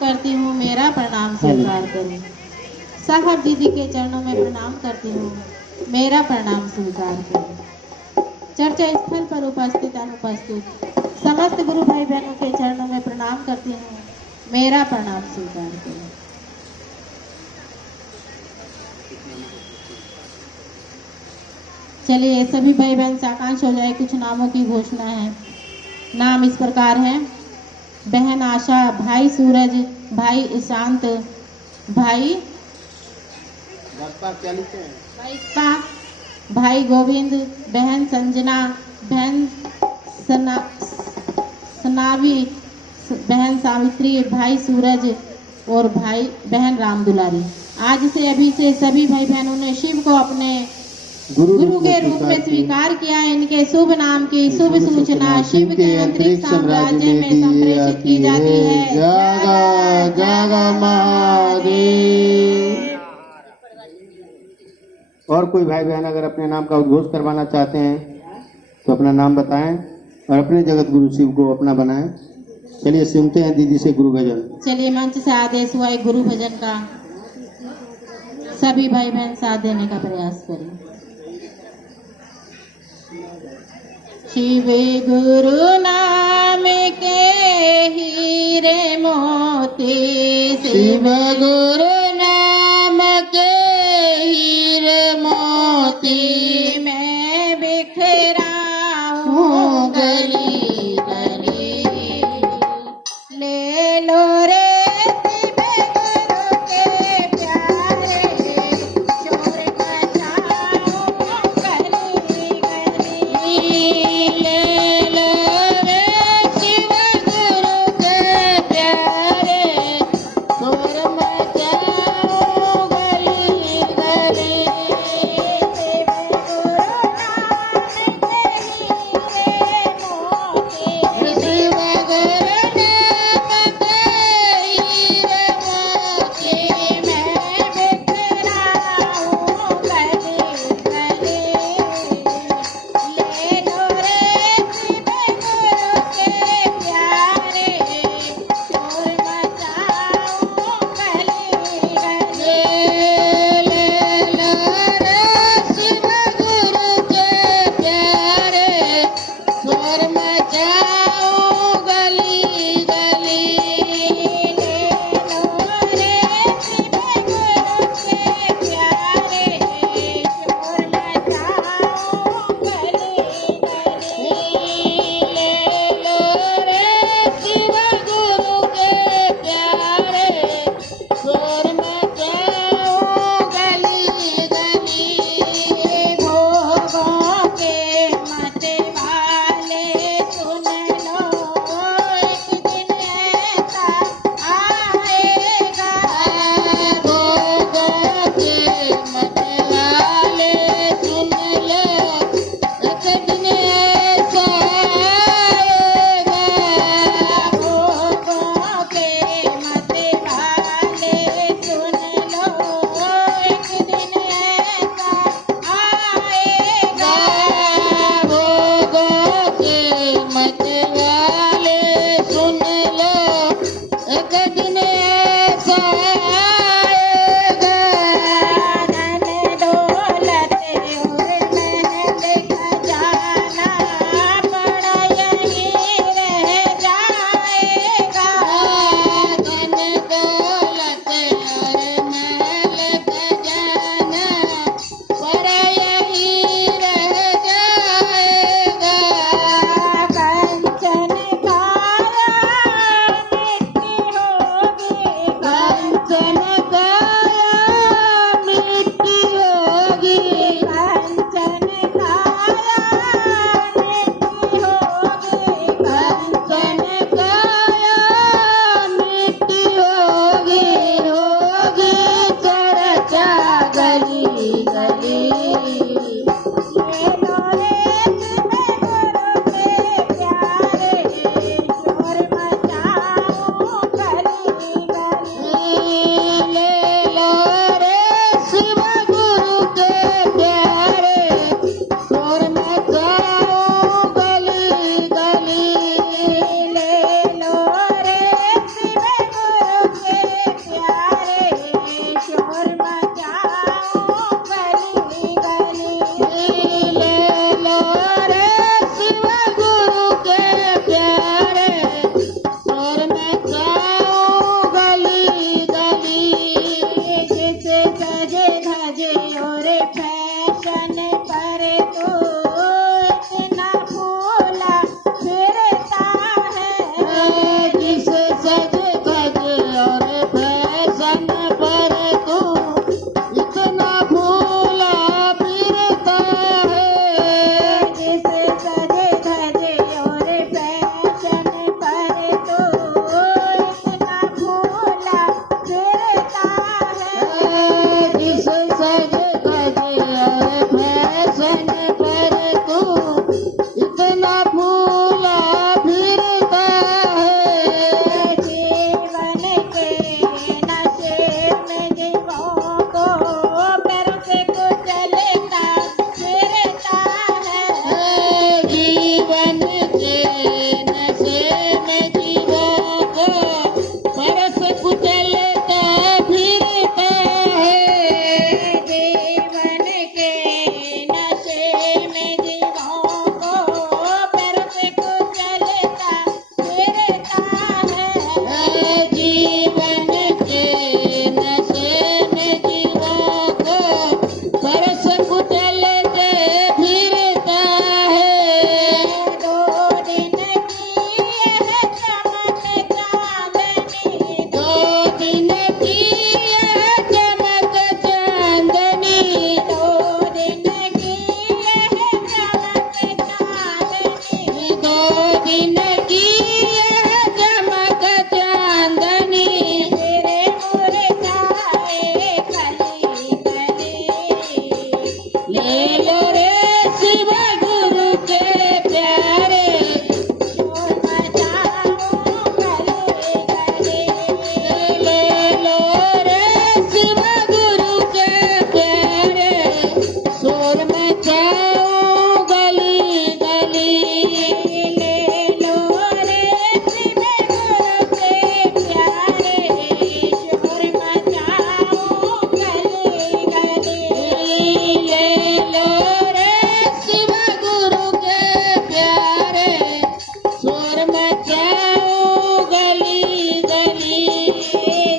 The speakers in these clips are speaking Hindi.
करती हूँ, मेरा प्रणाम स्वीकार करो। साहब दीदी के चरणों में प्रणाम करती हूँ, मेरा प्रणाम स्वीकार करो। चर्चा स्थल पर उपस्थित अनुपस्थित समस्त गुरु भाई बहनों के चरणों में प्रणाम करती हूँ, मेरा प्रणाम स्वीकार करो। चलिए सभी भाई बहन साकांक्ष हो जाए। कुछ नामों की घोषणा है। नाम इस प्रकार है: बहन आशा, भाई सूरज, भाई ईशांत, भाई इसका, भाई गोविंद, बहन संजना, बहन सनावी, बहन सावित्री, भाई सूरज और भाई बहन राम दुलारी। आज से अभी से सभी भाई बहनों ने शिव को अपने गुरु के रूप में स्वीकार किया। इनके शुभ नाम की शुभ सूचना शिव के अंतरिक्ष साम्राज्य में संप्रेषित की जाती है। जागा जागा महादेव। और कोई भाई बहन अगर अपने नाम का उद्घोष करवाना चाहते हैं तो अपना नाम बताएं और अपने जगत गुरु शिव को अपना बनाएं। चलिए सुनते हैं दीदी से गुरु भजन। चलिए मंच से आदेश हुआ है गुरु भजन का, सभी भाई बहन साथ देने का प्रयास करें। शिव गुरु नाम के हीरे मोती, शिव गुरु नाम के हीरे मोती, मैं बिखरा हूँ गली गली, ले लो रे शिव गुरु के प्यारे, शोर मचाओ गली गली, ले लो रे शिव गुरु के प्यारे, शोर मचाओ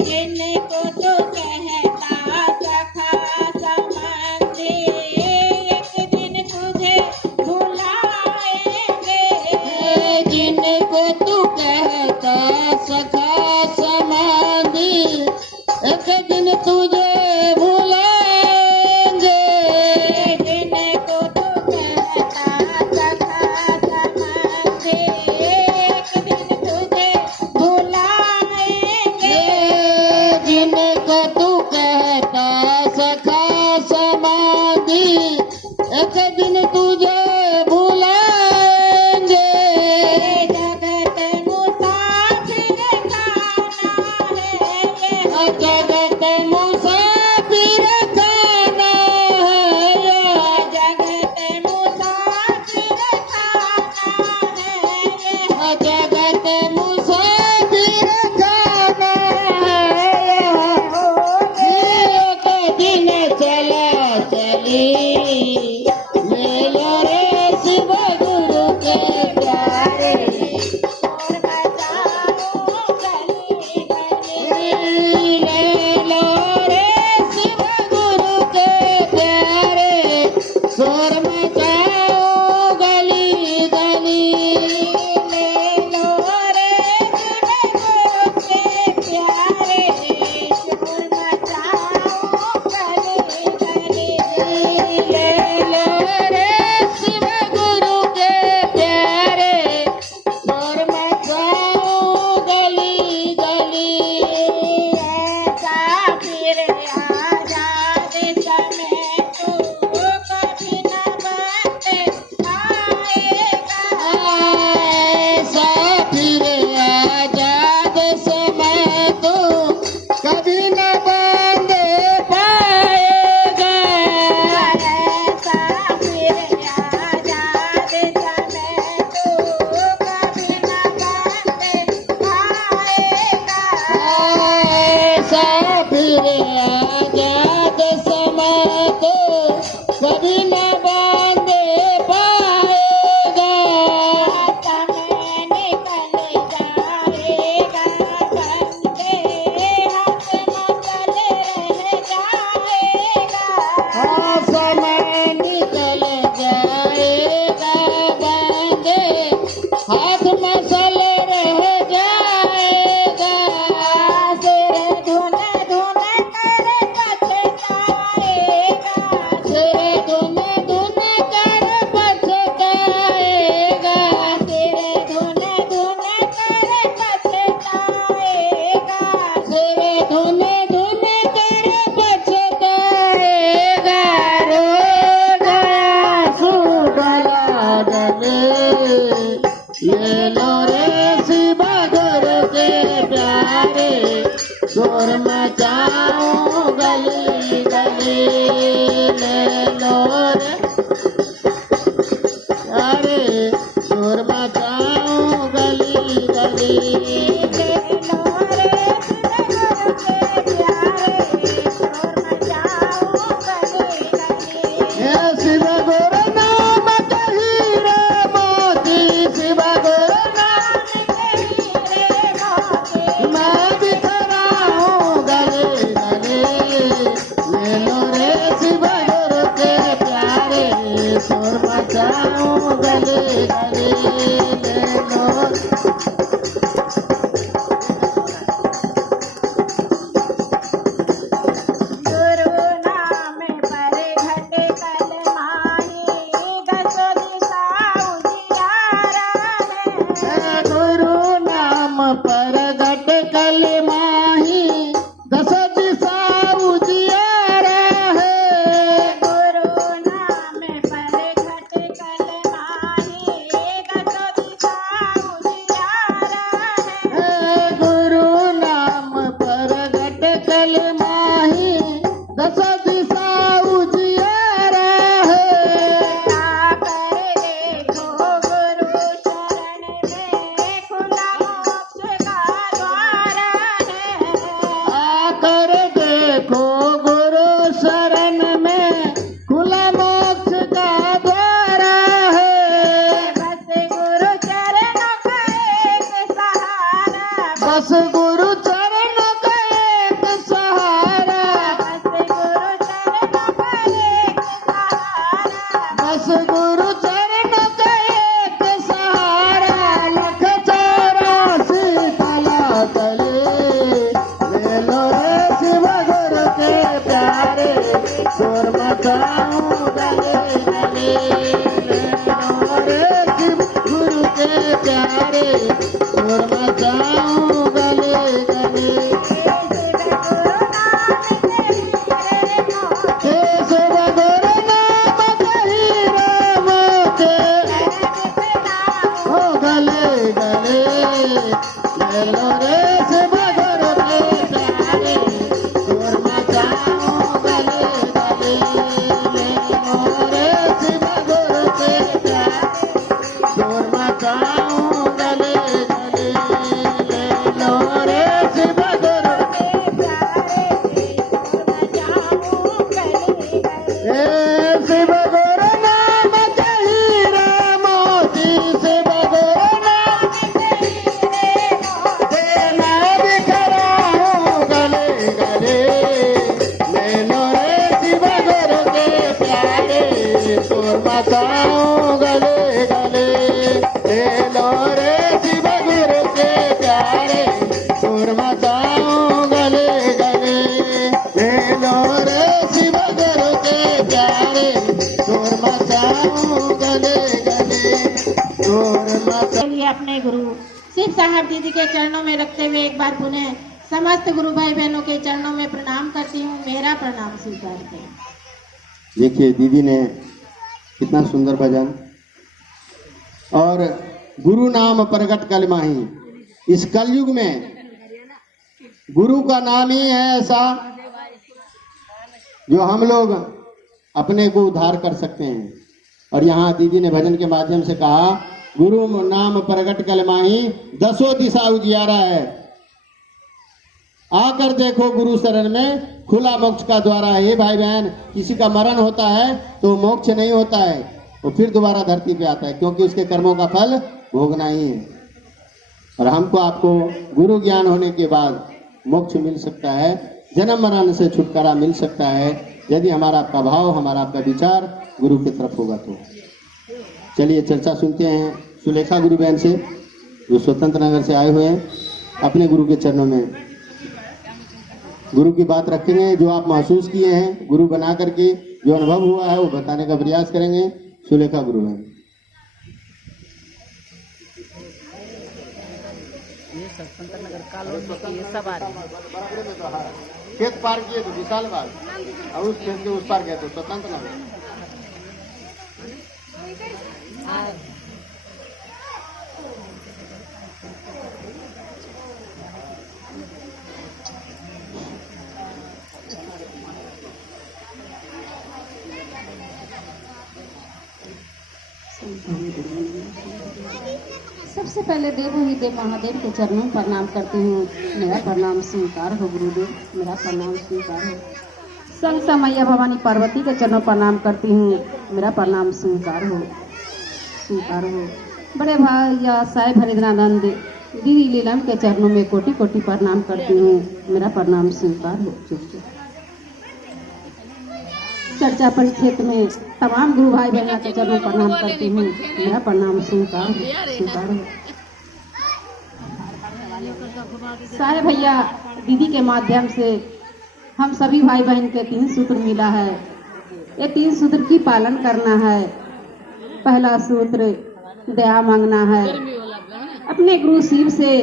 जिनको तू कहता सखा संबंधी, एक दिन तुझे भुलाएंगे। जिनको तू कहता सखा समाधि, एक दिन तुझे भुलाएंगे। जिनको तू कहता सखा संबंधी, एक दिन तुझे भुलाएंगे। जिनको तू कहता सखा समाधि, एक दिन तुझे भुलाएंगे। जगत मुसाफिर खाना है ये, जगत मुसाफिर खाना है यह, जगत मुसाफिर खाना है ये। जगत मुसाफिर खाना है यह। एक दिन चला चली, ले लो रे शिव गुरु के प्यारे। और बचाओ गली गली, ले लो रे शिव गुरु के प्यारे, शोर मचाओ गली गली। ले लो रे शिव गुरु के प्यारे, शोर मचाओ गली गली। ले लो रे शिव गुरु के प्यारे, शोर मचाओ गली गली। ऐसा फिर आजाद समय तू कभी न बनते आएगा। ऐसा फिर आजाद समय तो कभी न बांध पाएगा। ऐसा फिर आजाद समय तू कभी न बनते आएगा। ऐसा फिर आजाद समय तो कभी न बांध पाएगा। समय निकल जाएगा, बंदे हाथ मसल रह जाएगा। समय निकल जाएगा, बांधे हाथ मसल रह जाएगा। सिर धुन धुन कर पछताएगा, सिर धुन धुन कर पछताएगा। सिर धुन धुन कर पछताएगा। सिर धुन धुन कर पछताएगा। रोएगा सुबला डले, ले लो रे शिव गुरु के प्यारे, शोर मचाओ गली गली। ले लो रे अरे शोर मचाओ गली गली। ले लो रे शिव गुरु के प्यारे, शोर मचाओ गली गली। हे शिव गुरु नाम कही रे मोती, शिव गुरु नाम मैं बिखराऊं गले गले। ले लो रे शिव गुरु के प्यारे, शोर मचाओ गले गले। ले लो गुरु नाम पर घट कल माही, दसो दिशा उजियारा है। गुरु नाम पर घट कल माही, दस दिशा उजियारा है। गुरु नाम पर घट कल माही, दसो दिशा उजियारा मचाऊं गले गले, ले लो रे शिव गुरु के प्यारे, शोर मचाऊं गले गले। केशव गुरु नाम कही राम के, ओ गले गले, ले लो रे शिव गुरु के प्यारे, शोर मचाऊं गले गले, ले लो रे शिव गुरु के प्यारे, शोर मचाऊं गले गले, ले लो रे शिव गुरु ए शिव गुरु नाम कही राम जी, शिव गुरु नाम देना बिखराऊं गले गले, ले लो रे शिव गुरु के प्यारे, शोर मचाऊं गले गले, ले लो रे शिव गुरु के प्यारे, शोर मचाऊं गले गले, ले लो रे शिव गुरु के प्यारे, शोर मचाऊं गले गले, शोर मचाऊं। चलिए अपने गुरु शिव साहब दीदी के चरणों में रखते हुए एक बार पुनः समस्त गुरु भाई बहनों के चरणों में प्रणाम करती हूँ। मेरा प्रणाम स्वीकार करें। देखिए दीदी ने कितना सुंदर भजन, और गुरु नाम प्रगट कल माही। इस कलयुग में गुरु का नाम ही है ऐसा जो हम लोग अपने को उद्धार कर सकते हैं। और यहाँ दीदी ने भजन के माध्यम से कहा, गुरु नाम प्रगट कल माही, दसों दिशा उजियारा है। आकर देखो गुरु शरण में, खुला मोक्ष का द्वारा है। हे भाई बहन, किसी का मरण होता है तो मोक्ष नहीं होता है, वो फिर दोबारा धरती पे आता है, क्योंकि उसके कर्मों का फल भोगना ही है। और हमको आपको गुरु ज्ञान होने के बाद मोक्ष मिल सकता है, जन्म मरण से छुटकारा मिल सकता है, यदि हमारा आपका भाव, हमारा आपका विचार गुरु की तरफ होगा तो। चलिए चर्चा सुनते हैं सुलेखा गुरु बहन से, जो स्वतंत्र नगर से आए हुए हैं। अपने गुरु के चरणों में गुरु की बात रखेंगे, जो आप महसूस किए हैं गुरु बना करके, जो अनुभव हुआ है वो बताने का प्रयास करेंगे। सुलेखा गुरु बहन। खेत पार किए तो विशाल बाग, और उस खेत के उस पार गए तो स्वतंत्र नगर। सबसे पहले देवो ही देव महादेव के चरणों में प्रणाम करती हूँ। मेरा प्रणाम स्वीकार हो गुरुदेव, मेरा प्रणाम स्वीकार हो। संग मैया भवानी पार्वती के चरणों प्रणाम करती हूँ। मेरा प्रणाम स्वीकार हो, स्वीकार हो। बड़े भैया साहेब हरिद्रानंद दीदी लीलम के चरणों में कोटि कोटि प्रणाम करती हूँ। मेरा प्रणाम स्वीकार हो। चर्चा परिक्षेत्र में तमाम गुरु भाई बहनों के चरणों में प्रणाम करती हूँ। मेरा प्रणाम स्वीकार हो, स्वीकार हो। सारे भैया दीदी के माध्यम से हम सभी भाई बहन के 3 सूत्र मिला है। ये 3 सूत्र की पालन करना है। पहला सूत्र दया मांगना है, अपने गुरु शिव से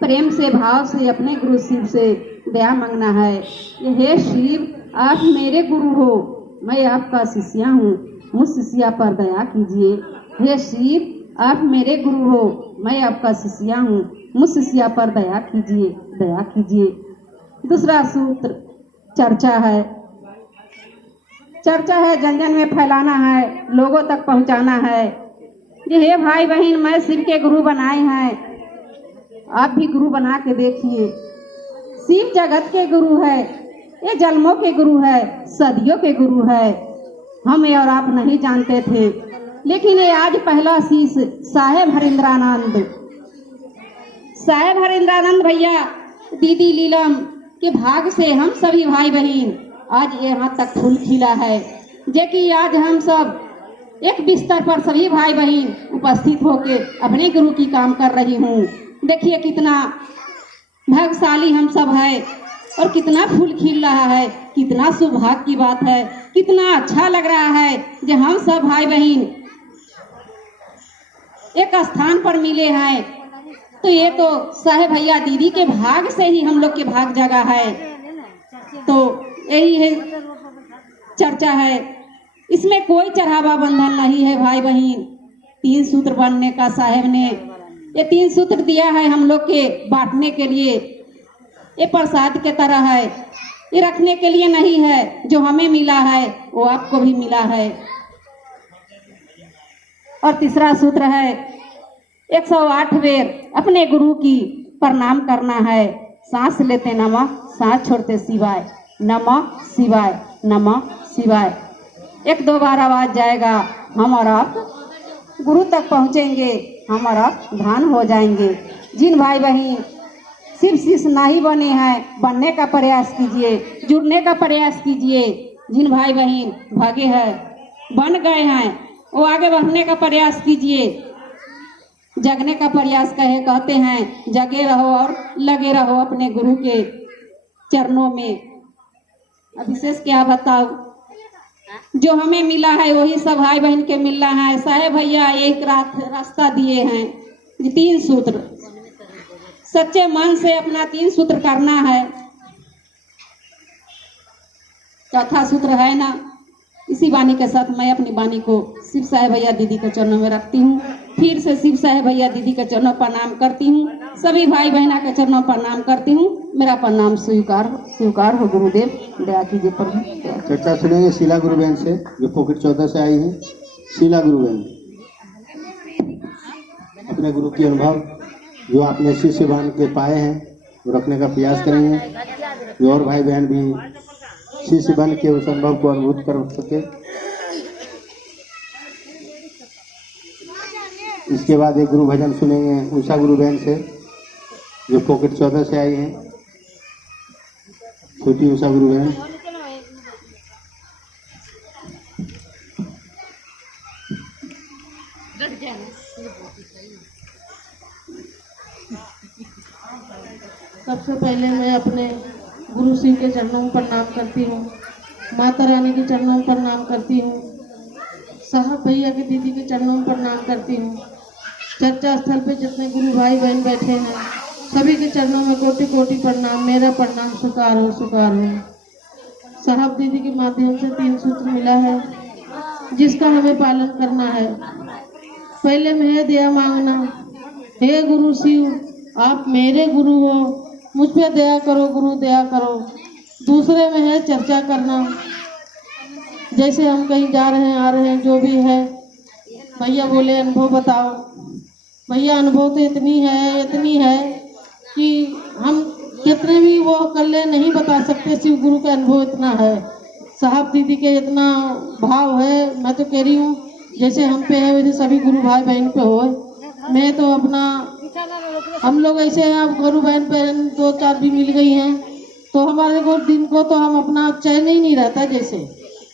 प्रेम से भाव से अपने गुरु शिव से दया मांगना है। ये हे शिव, आप मेरे गुरु हो, मैं आपका शिष्या हूँ, मुझ शिष्या पर दया कीजिए। हे शिव, आप मेरे गुरु हो, मैं आपका शिष्या हूँ, मुझ शिष्या पर दया कीजिए, दया कीजिए। दूसरा सूत्र चर्चा है। चर्चा है, जन जन में फैलाना है, लोगों तक पहुँचाना है। ये हे भाई बहन, मैं शिव के गुरु बनाए हैं, आप भी गुरु बना के देखिए। शिव जगत के गुरु है, ये जन्मों के गुरु है, सदियों के गुरु है। हम और आप नहीं जानते थे, लेकिन ये आज पहला शीश साहेब हरिंद्रानंद, साहेब हरिंद्रानंद भैया दीदी लीलम के भाग से हम सभी भाई बहन आज यहाँ तक फूल खिला है। जे कि आज हम सब एक बिस्तर पर सभी भाई बहन उपस्थित होके अपने गुरु की काम कर रही हूँ। देखिए कितना भाग्यशाली हम सब है और कितना फूल खिल रहा है। कितना सौभाग्य की बात है कितना अच्छा लग रहा है कि हम सब भाई बहन एक स्थान पर मिले हैं। तो ये तो साहेब भैया दीदी के भाग से ही हम लोग के भाग जगा है। तो यही है चर्चा है, इसमें कोई चढ़ावा बंधन नहीं है भाई बहन। 3 सूत्र बनने का साहेब ने ये 3 सूत्र दिया है हम लोग के बांटने के लिए। ये प्रसाद के तरह है, ये रखने के लिए नहीं है। जो हमें मिला है वो आपको भी मिला है। और तीसरा सूत्र है 108 बेर अपने गुरु की प्रणाम करना है। सांस लेते नमः, सांस छोड़ते शिवाय, नमः शिवाय, नमः शिवाय। 1-2 बार आवाज जाएगा, हम और आप गुरु तक पहुंचेंगे, हम और आप धान हो जाएंगे। जिन भाई बहन सिर्फ शिष्य नहीं बने हैं, बनने का प्रयास कीजिए, जुड़ने का प्रयास कीजिए। जिन भाई बहन भागे हैं, बन गए हैं, वो आगे बढ़ने का प्रयास कीजिए। जगने का प्रयास कहते हैं, जगे रहो और लगे रहो अपने गुरु के चरणों में। अब विशेष क्या बताओ, जो हमें मिला है वही सब भाई बहन के मिलना है। साहेब भैया एक रास्ता दिए हैं, 3 सूत्र। सच्चे मन से अपना 3 सूत्र करना है। चौथा सूत्र है ना, इसी वाणी के साथ मैं अपनी वाणी को शिव साहेब भैया दीदी के चरणों में रखती हूँ। फिर से शिव साहेब भैया दीदी के चरणों पर प्रणाम करती हूँ। सभी भाई बहना के चरणों पर प्रणाम करती हूँ। मेरा प्रणाम स्वीकार हो गुरुदेव, दया कीजिए प्रभु। चर्चा सुनेंगे शीला गुरु बहन से, जो पॉकेट 14 से आई है। शीला गुरु बहन, अपने गुरु की अनुभव जो आपने शिष्य बन के पाए हैं वो रखने का प्रयास करेंगे, जो और भाई बहन भी शिष्य बन के उस अनुभव को अनुभूत कर सके। इसके बाद एक गुरु भजन सुनेंगे उषा गुरु बहन से, जो पॉकेट 14 से आई है। छोटी उषा गुरु बहन। सबसे पहले मैं अपने गुरु श्री के चरणों में प्रणाम करती हूँ, माता रानी के चरणों में प्रणाम करती हूँ, साहब भैया के दीदी के चरणों में प्रणाम करती हूँ। चर्चा स्थल पे जितने गुरु भाई बहन बैठे हैं सभी के चरणों में कोटि कोटि प्रणाम। मेरा प्रणाम स्वीकार हो, स्वीकार हो। साहब दीदी के माध्यम से 3 सूत्र मिला है जिसका हमें पालन करना है। पहले में है दया मांगना, हे गुरु शिव आप मेरे गुरु हो, मुझ पे दया करो गुरु, दया करो। दूसरे में है चर्चा करना, जैसे हम कहीं जा रहे हैं आ रहे हैं जो भी है, भैया बोले अनुभव बताओ। भैया अनुभव तो इतनी है कि हम कितने भी वो कर ले नहीं बता सकते। शिव गुरु का अनुभव इतना है, साहब दीदी के इतना भाव है। मैं तो कह रही हूँ जैसे हम पे है वैसे सभी गुरु भाई बहन पे हो। मैं तो अपना हम लोग ऐसे हैं, अब गुरु बहन 2-4 भी मिल गई हैं तो हमारे को दिन को तो हम अपना चैन ही नहीं रहता। जैसे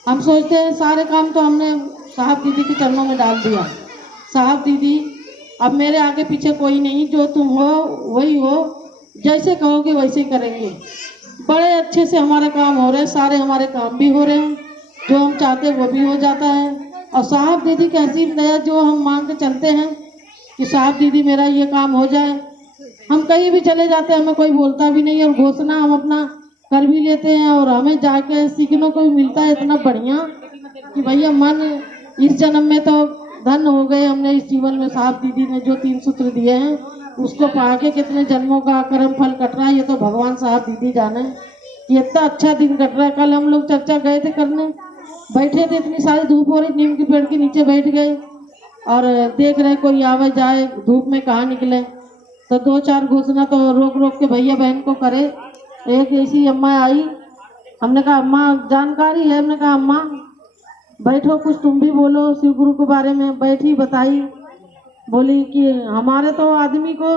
हम सोचते हैं सारे काम तो हमने साहब दीदी के चरणों में डाल दिया। साहब दीदी अब मेरे आगे पीछे कोई नहीं, जो तुम हो वही हो, जैसे कहोगे वैसे ही करेंगे। बड़े अच्छे से हमारे काम हो रहे हैं, सारे हमारे काम भी हो रहे हैं, जो हम चाहते हैं वो भी हो जाता है। और साहब दीदी की हसीन दया जो हम मांग के चलते हैं कि साहब दीदी मेरा ये काम हो जाए, हम कहीं भी चले जाते हैं, हमें कोई बोलता भी नहीं और घोषणा हम अपना कर भी लेते हैं। और हमें जाके सीखने को भी मिलता है इतना बढ़िया कि भैया मन इस जन्म में तो धन हो गए। हमने इस जीवन में साहब दीदी ने जो 3 सूत्र दिए हैं उसको पा के कितने जन्मों का कर्म फल कट रहा है, ये तो भगवान साहब दीदी जाने। ये इतना अच्छा दिन कट रहा है। कल हम लोग चर्चा गए थे करने, बैठे थे, इतनी सारी धूप हो रही, नीम के पेड़ के नीचे बैठ गए और देख रहे कोई आवे जाए, धूप में कहाँ निकले। तो 2-4 घोषणा तो रोक रोक के भैया बहन को करे। एक ऐसी अम्मा आई, हमने कहा अम्मा जानकारी है, हमने कहा अम्मा बैठो कुछ तुम भी बोलो शिव गुरु के बारे में। बैठी बताई, बोली कि हमारे तो आदमी को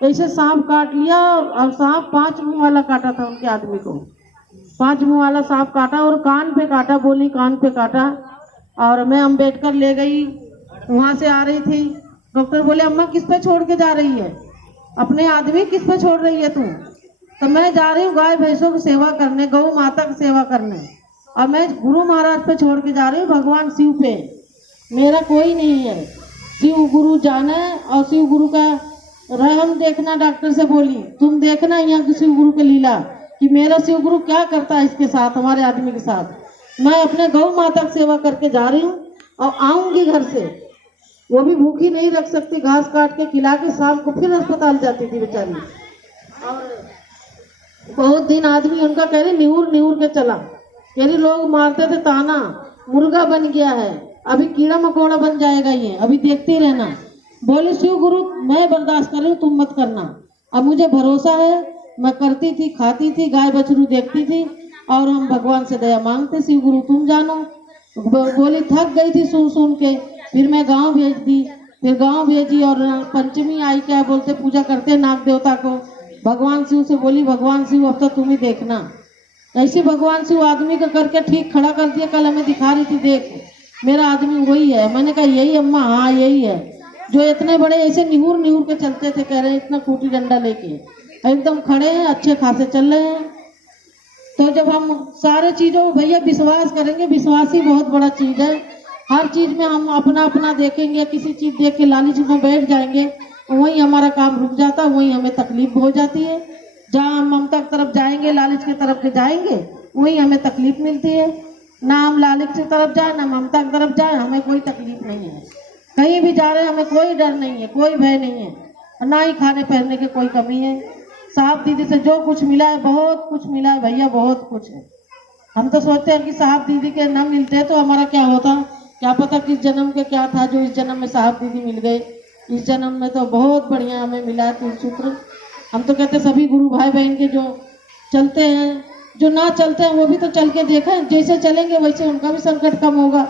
ऐसे सांप काट लिया और सांप 5 मुंह वाला काटा था उनके आदमी को, 5 मुंह वाला सांप काटा और कान पे काटा। बोली कान पे काटा। और मैं अम्बेडकर ले गई, वहाँ से आ रही थी, डॉक्टर बोले अम्मा किस पे छोड़ के जा रही है, अपने आदमी किस पे छोड़ रही है तू? तो मैं जा रही हूँ गाय भैंसों की सेवा करने, गौ माता की सेवा करने। और मैं गुरु महाराज पे छोड़ के जा रही हूँ, भगवान शिव पे। मेरा कोई नहीं है, शिव गुरु जाना है और शिव गुरु का रहम देखना। डॉक्टर से बोली तुम देखना यहाँ शिव गुरु के लीला कि मेरा शिव गुरु क्या करता है इसके साथ, हमारे आदमी के साथ। मैं अपने गौ माता की सेवा करके जा रही हूँ और आऊंगी घर से, वो भी भूखी नहीं रख सकती, घास काट के खिला के शाम को फिर अस्पताल जाती थी बेचारी। और बहुत दिन आदमी उनका कह रही निहुर निहुर के चला, कह रही लोग मारते थे ताना, मुर्गा बन गया है, अभी कीड़ा मकोड़ा बन जाएगा ये, अभी देखते रहना। बोले शिव गुरु मैं बर्दाश्त कर रही हूँ, तुम मत करना। अब मुझे भरोसा है, मैं करती थी, खाती थी, गाय बछरू देखती थी और हम भगवान से दया मांगते। शिव गुरु तुम जानो। बोली थक गई थी सुन सुन के, फिर मैं गांव भेज दी, फिर गांव भेजी और पंचमी आई, क्या बोलते पूजा करते नाग देवता को। भगवान शिव से बोली भगवान शिव अब तो तुम ही देखना। ऐसे भगवान शिव आदमी को करके ठीक खड़ा कर दिया। कल हमें दिखा रही थी, देख मेरा आदमी वही है। मैंने कहा यही अम्मा, हाँ यही है, जो इतने बड़े ऐसे निहुर निहुर के चलते थे, कह रहे हैं इतना खूटी डंडा लेके एकदम खड़े हैं, अच्छे खासे चल रहे हैं। तो जब हम सारे चीजों भैया विश्वास करेंगे, विश्वास ही बहुत बड़ा चीज है। हर चीज में हम अपना अपना देखेंगे, किसी चीज देख के लालच में बैठ जाएंगे, वही हमारा काम रुक जाता है, वही हमें तकलीफ हो जाती है। जहाँ हम ममता की तरफ जाएंगे, लालच की तरफ के जाएंगे, वही हमें तकलीफ मिलती है। ना हम लालच की तरफ जाए, ना ममता की तरफ जाए, हमें कोई तकलीफ नहीं है। कहीं भी जा रहे हैं हमें कोई डर नहीं है, कोई भय नहीं है, ना ही खाने पहनने की कोई कमी है। साहब दीदी से जो कुछ मिला है, बहुत कुछ मिला है भैया, बहुत कुछ है। हम तो सोचते हैं कि साहब दीदी के न मिलते तो हमारा क्या होता, क्या पता किस जन्म के क्या था जो इस जन्म में साहब दीदी मिल गए। इस जन्म में तो बहुत बढ़िया हमें मिला है तुलसूत्र। हम तो कहते सभी गुरु भाई बहन के जो चलते हैं, जो ना चलते हैं वो भी तो चल के देखें, जैसे चलेंगे वैसे उनका भी संकट कम होगा।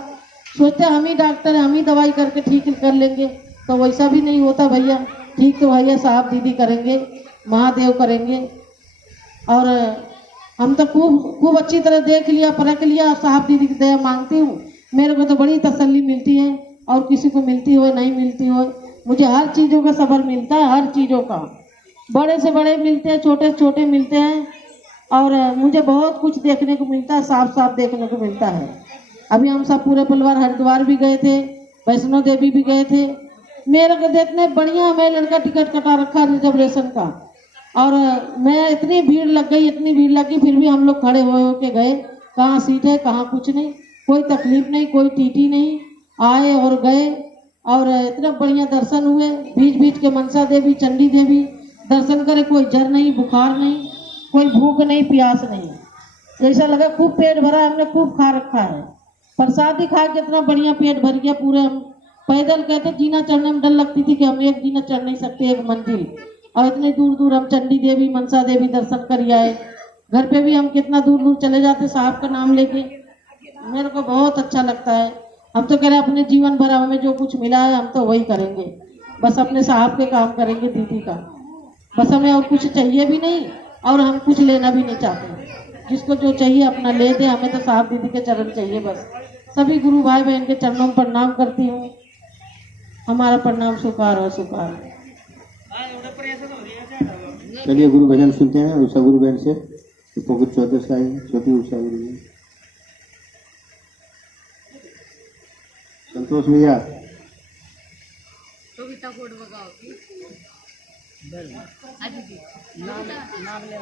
सोचते हम ही डॉक्टर हैं, हम ही दवाई करके ठीक कर लेंगे, तो वैसा भी नहीं होता भैया। ठीक तो भैया साहब दीदी करेंगे, महादेव करेंगे। और हम तो खूब अच्छी तरह देख लिया, परख लिया, साहब दीदी की दया मांगती हूँ। मेरे को तो बड़ी तसल्ली मिलती है, और किसी को मिलती हो नहीं मिलती हो, मुझे हर चीज़ों का सब्र मिलता है, हर चीज़ों का। बड़े से बड़े मिलते हैं, छोटे से छोटे मिलते हैं, और मुझे बहुत कुछ देखने को मिलता है, साफ साफ देखने को मिलता है। अभी हम सब पूरे परिवार हरिद्वार भी गए थे, वैष्णो देवी भी गए थे। मेरे को इतने बढ़िया हमें लड़का टिकट कटा रखा रिजर्वेशन का, और मैं इतनी भीड़ लग गई, इतनी भीड़ लग गई, फिर भी हम लोग खड़े हो के गए। कहाँ सीट है, कहाँ कुछ नहीं, कोई तकलीफ नहीं, कोई टीटी नहीं, आए और गए। और इतना बढ़िया दर्शन हुए, बीच बीच के मनसा देवी, चंडी देवी दर्शन करे, कोई जर नहीं, बुखार नहीं, कोई भूख नहीं, प्यास नहीं। ऐसा लगा खूब पेट भरा, हमने खूब खा रखा है। प्रसादी खा के इतना बढ़िया पेट भर गया पूरे। हम पैदल कहते जीना चढ़ने में डर लगती थी कि हम एक जीना चढ़ नहीं सकते, एक मंजिल, और इतने दूर दूर हम चंडी देवी, मनसा देवी दर्शन कर आए। घर पे भी हम कितना दूर दूर चले जाते साहब का नाम लेके। मेरे को बहुत अच्छा लगता है। हम तो कह रहे अपने जीवन भर हमें जो कुछ मिला है हम तो वही करेंगे, बस अपने साहब के काम करेंगे, दीदी का। बस हमें और कुछ चाहिए भी नहीं, और हम कुछ लेना भी नहीं चाहते। जिसको जो चाहिए अपना ले दे, हमें तो साहब दीदी के चरण चाहिए बस। सभी गुरु भाई बहन के चरणों में प्रणाम करती हूँ। हमारा प्रणाम स्वीकार और स्वीकार। चलिए गुरु भजन सुनते हैं उषा गुरु बहन से। कुछ चौथे साई छोटी उषा गुरु जी, संतोष भैया नाम ले